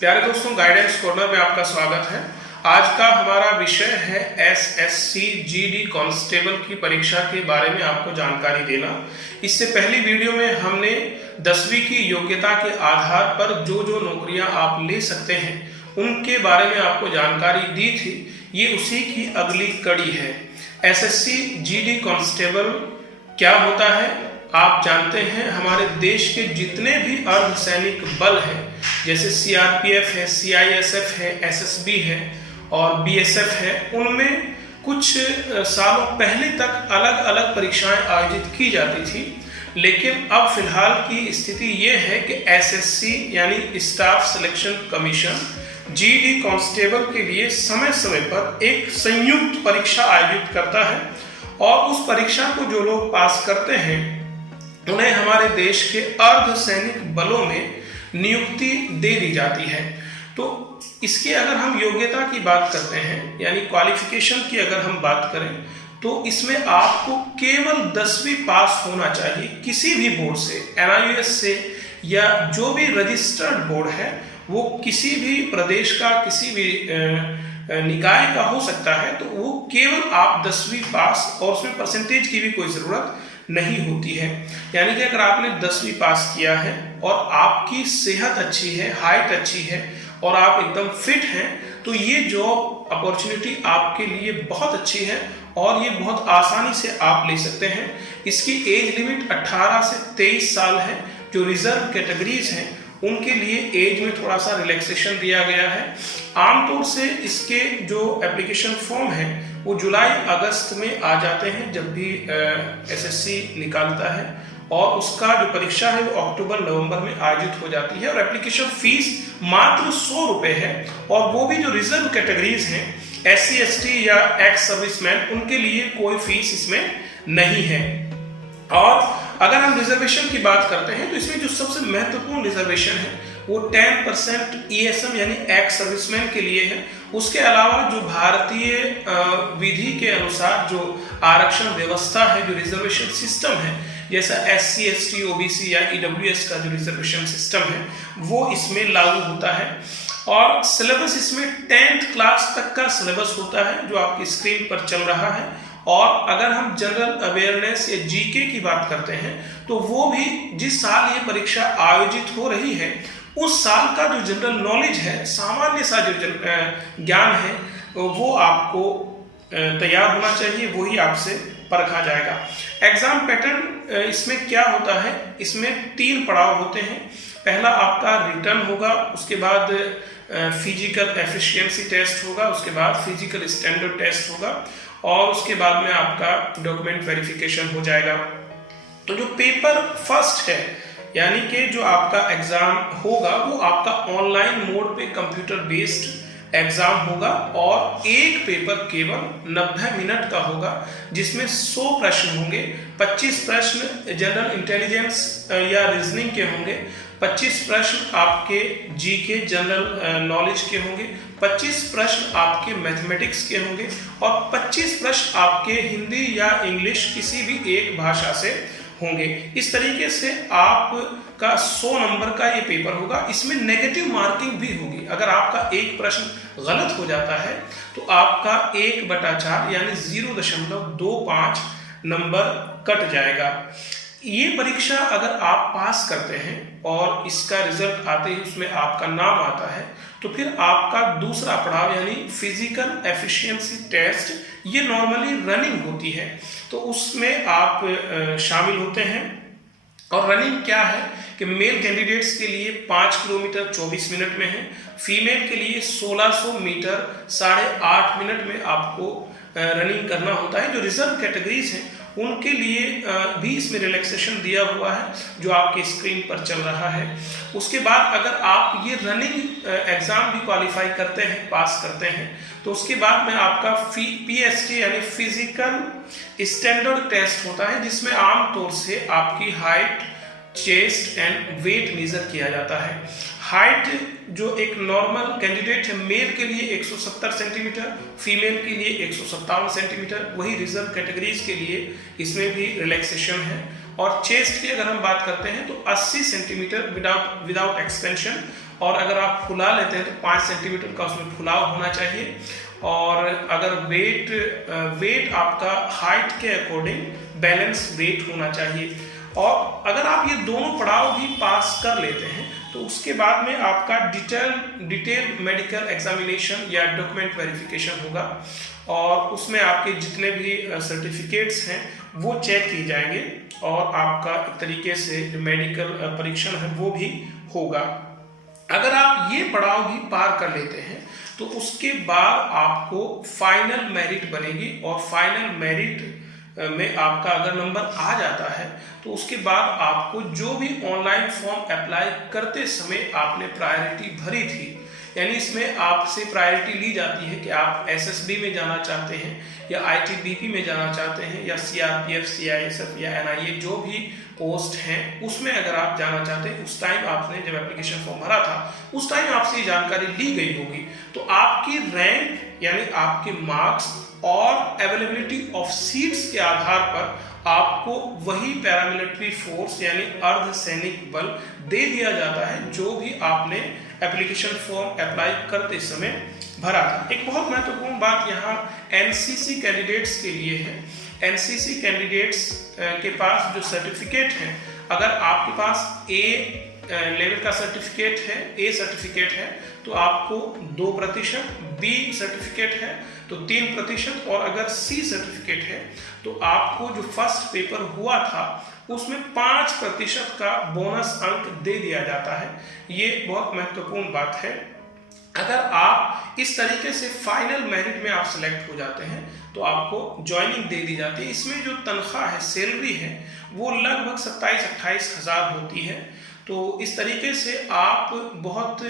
प्यारे दोस्तों, guidance corner में आपका स्वागत है। आज का हमारा विषय है एसएससी जीडी कांस्टेबल की परीक्षा के बारे में आपको जानकारी देना। इससे पहली वीडियो में हमने 10वीं की योग्यता के आधार पर जो जो नौकरियां आप ले सकते हैं उनके बारे में आपको जानकारी दी थी। ये उसी की अगली कड़ी है। एसएससी जीडी कांस्टेबल क्या होता है आप जानते हैं। हमारे देश के जितने भी अर्धसैनिक बल हैं, जैसे सीआरपीएफ है, सीआईएसएफ है, एसएसबी है और बीएसएफ है, उनमें कुछ सालों पहले तक अलग अलग परीक्षाएं आयोजित की जाती थी। लेकिन अब फिलहाल की स्थिति ये है कि एसएससी यानी staff selection commission GD constable के लिए समय समय पर एक संयुक्त परीक्षा आयोजित करता है और उस परीक्षा को जो लोग पास करते हैं उन्हें हमारे देश के अर्धसैनिक बलों में नियुक्ति दे दी जाती है। तो इसके अगर हम योग्यता की बात करते हैं यानी क्वालिफिकेशन की अगर हम बात करें तो इसमें आपको केवल 10वीं पास होना चाहिए किसी भी बोर्ड से, एनआईओएस से या जो भी रजिस्टर्ड बोर्ड है, वो किसी भी प्रदेश का किसी भी निकाय का हो सकता है। तो वो केवल आप 10वीं पास और उसमें परसेंटेज की भी कोई ज़रूरत नहीं होती है। यानी कि अगर आपने 10वीं पास किया है और आपकी सेहत अच्छी है, हाइट अच्छी है और आप एकदम फिट हैं, तो ये जॉब अपॉर्चुनिटी आपके लिए बहुत अच्छी है और ये बहुत आसानी से आप ले सकते हैं। इसकी एज लिमिट 18 से 23 साल है। जो रिजर्व कैटेगरीज हैं उनके लिए एज में थोड़ा सा रिलैक्सेशन दिया गया है। आमतौर से इसके जो एप्लीकेशन फॉर्म है वो जुलाई अगस्त में आ जाते हैं जब भी एसएससी निकालता है, और उसका जो परीक्षा है वो अक्टूबर नवंबर में आयोजित हो जाती है और एप्लीकेशन फीस मात्र 100 रुपये है। और वो भी जो रिजर्व कैटेगरीज हैं, एससी एसटी या एक्स सर्विसमैन, उनके लिए कोई फीस इसमें नहीं है। और अगर हम रिजर्वेशन की बात करते हैं तो इसमें जो सबसे महत्वपूर्ण रिजर्वेशन है वो 10% ईएसएम यानी एक्स सर्विसमैन के लिए है। उसके अलावा जो भारतीय विधि के अनुसार जो आरक्षण व्यवस्था है, जो रिजर्वेशन सिस्टम है, जैसा एससी एसटी ओबीसी या ईडब्ल्यूएस का जो रिजर्वेशन सिस्टम है वो इसमें लागू होता है। और सिलेबस इसमें 10th क्लास तक का सिलेबस होता है जो आपकी स्क्रीन पर चल रहा है। और अगर हम जनरल अवेयरनेस या जीके की बात करते हैं तो वो भी जिस साल ये परीक्षा आयोजित हो रही है उस साल का जो जनरल नॉलेज है, सामान्य सा जो ज्ञान है, वो आपको तैयार होना चाहिए, वही आपसे परखा जाएगा। एग्जाम पैटर्न इसमें क्या होता है, इसमें 3 पड़ाव होते हैं। पहला आपका रिटर्न होगा, उसके बाद फिजिकल एफिशिएंसी टेस्ट होगा, उसके बाद फिजिकल स्टैंडर्ड टेस्ट होगा और उसके बाद में आपका डॉक्यूमेंट वेरिफिकेशन हो जाएगा। तो जो पेपर फर्स्ट है यानी कि जो आपका एग्जाम होगा वो आपका ऑनलाइन मोड पे कंप्यूटर बेस्ड एग्जाम होगा और एक पेपर केवल 90 मिनट का होगा जिसमें 100 प्रश्न होंगे। 25 प्रश्न जनरल इंटेलिजेंस या रीजनिंग के होंगे, 25 प्रश्न आपके जीके जनरल नॉलेज के होंगे, 25 प्रश्न आपके मैथमेटिक्स के होंगे और 25 प्रश्न आपके हिंदी या इंग्लिश किसी भी एक भाषा से होंगे। इस तरीके से आपका 100 नंबर का ये पेपर होगा। इसमें नेगेटिव मार्किंग भी होगी। अगर आपका एक प्रश्न गलत हो जाता है तो आपका 1/4 यानी 0.25 नंबर कट जाएगा। ये परीक्षा अगर आप पास करते हैं और इसका रिजल्ट आते ही उसमें आपका नाम आता है तो फिर आपका दूसरा पड़ाव यानी फिजिकल एफिशिएंसी टेस्ट, ये नॉर्मली रनिंग होती है, तो उसमें आप शामिल होते हैं। और रनिंग क्या है कि मेल कैंडिडेट्स के लिए 5 किलोमीटर 24 मिनट में है, फीमेल के लिए 1600 मीटर 8.5 मिनट में आपको रनिंग करना होता है। जो रिजर्व कैटेगरीज हैं उनके लिए भी इसमें रिलैक्सेशन दिया हुआ है जो आपके स्क्रीन पर चल रहा है। उसके बाद अगर आप ये रनिंग एग्जाम भी क्वालिफाई करते हैं, पास करते हैं, तो उसके बाद में आपका पीएसटी यानी फिजिकल स्टैंडर्ड टेस्ट होता है जिसमें आमतौर से आपकी height, chest and weight measure किया जाता है। हाइट जो एक नॉर्मल कैंडिडेट है, मेल के लिए 170 सेंटीमीटर, फीमेल के लिए 157 सेंटीमीटर, वही रिजर्व कैटेगरीज के लिए इसमें भी रिलैक्सेशन है। और चेस्ट की अगर हम बात करते हैं तो 80 सेंटीमीटर विदाउट एक्सपेंशन और अगर आप फुला लेते हैं तो 5 सेंटीमीटर का उसमें फुलाव होना चाहिए। और अगर वेट आपका हाइट के अकॉर्डिंग बैलेंस वेट होना चाहिए। और अगर आप ये दोनों पड़ाव भी पास कर लेते हैं तो उसके बाद में आपका डिटेल मेडिकल एग्जामिनेशन या डॉक्यूमेंट वेरिफिकेशन होगा, और उसमें आपके जितने भी सर्टिफिकेट्स हैं वो चेक किए जाएंगे और आपका एक तरीके से जो मेडिकल परीक्षण है वो भी होगा। अगर आप ये पड़ाव भी पार कर लेते हैं तो उसके बाद आपको फाइनल मेरिट बनेगी, और फाइनल मेरिट में आपका अगर नंबर आ जाता है तो उसके बाद आपको जो भी ऑनलाइन फॉर्म अप्लाई करते समय आपने प्रायोरिटी भरी थी, यानी इसमें आपसे प्रायोरिटी ली जाती है कि आप एसएसबी में जाना चाहते हैं या आईटीबीपी में जाना चाहते हैं या सीआरपीएफ, सीआईएसएफ या एनआईए, जो भी पोस्ट हैं उसमें अगर आप जाना चाहते हैं, उस टाइम आपने जब एप्लीकेशन फॉर्म भरा था उस टाइम आपसे ये जानकारी ली गई होगी। तो आपकी रैंक यानी आपके मार्क्स और अवेलेबिलिटी ऑफ सीट्स के आधार पर आपको वही पैरामिलिट्री फोर्स यानी अर्धसैनिक बल दे दिया जाता है जो भी आपने एप्लीकेशन फॉर्म अप्लाई करते समय भरा था। एक बहुत महत्वपूर्ण बात यहाँ एनसीसी कैंडिडेट्स के लिए है। एनसीसी कैंडिडेट्स के पास जो सर्टिफिकेट है, अगर आपके पास ए लेवल का सर्टिफिकेट है, ए सर्टिफिकेट है तो आपको 2%, बी सर्टिफिकेट है तो 3%, और अगर सी सर्टिफिकेट है तो आपको जो फर्स्ट पेपर हुआ था उसमें 5% का बोनस अंक दे दिया जाता है। ये बहुत महत्वपूर्ण बात है। अगर आप इस तरीके से फाइनल मेरिट में आप सिलेक्ट हो जाते हैं तो आपको ज्वाइनिंग दे दी जाती है। इसमें जो तनख्वाह है, सैलरी है, वो लगभग 27-28 हज़ार होती है। तो इस तरीके से आप बहुत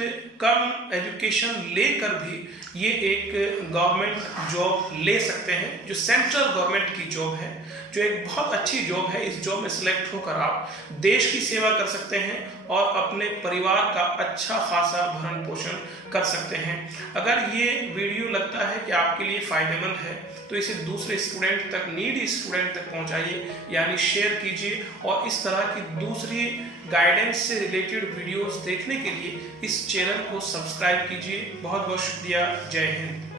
कम एजुकेशन लेकर भी ये एक गवर्नमेंट जॉब ले सकते हैं, जो सेंट्रल गवर्नमेंट की जॉब है, जो एक बहुत अच्छी जॉब है। इस जॉब में सिलेक्ट होकर आप देश की सेवा कर सकते हैं और अपने परिवार का अच्छा खासा भरण पोषण कर सकते हैं। अगर ये वीडियो लगता है कि आपके लिए फ़ायदेमंद है तो इसे दूसरे स्टूडेंट तक, नीडी स्टूडेंट तक पहुंचाइए, यानी शेयर कीजिए। और इस तरह की दूसरी गाइडेंस से रिलेटेड वीडियोस देखने के लिए इस चैनल को सब्सक्राइब कीजिए। बहुत बहुत शुक्रिया। जय हिंद।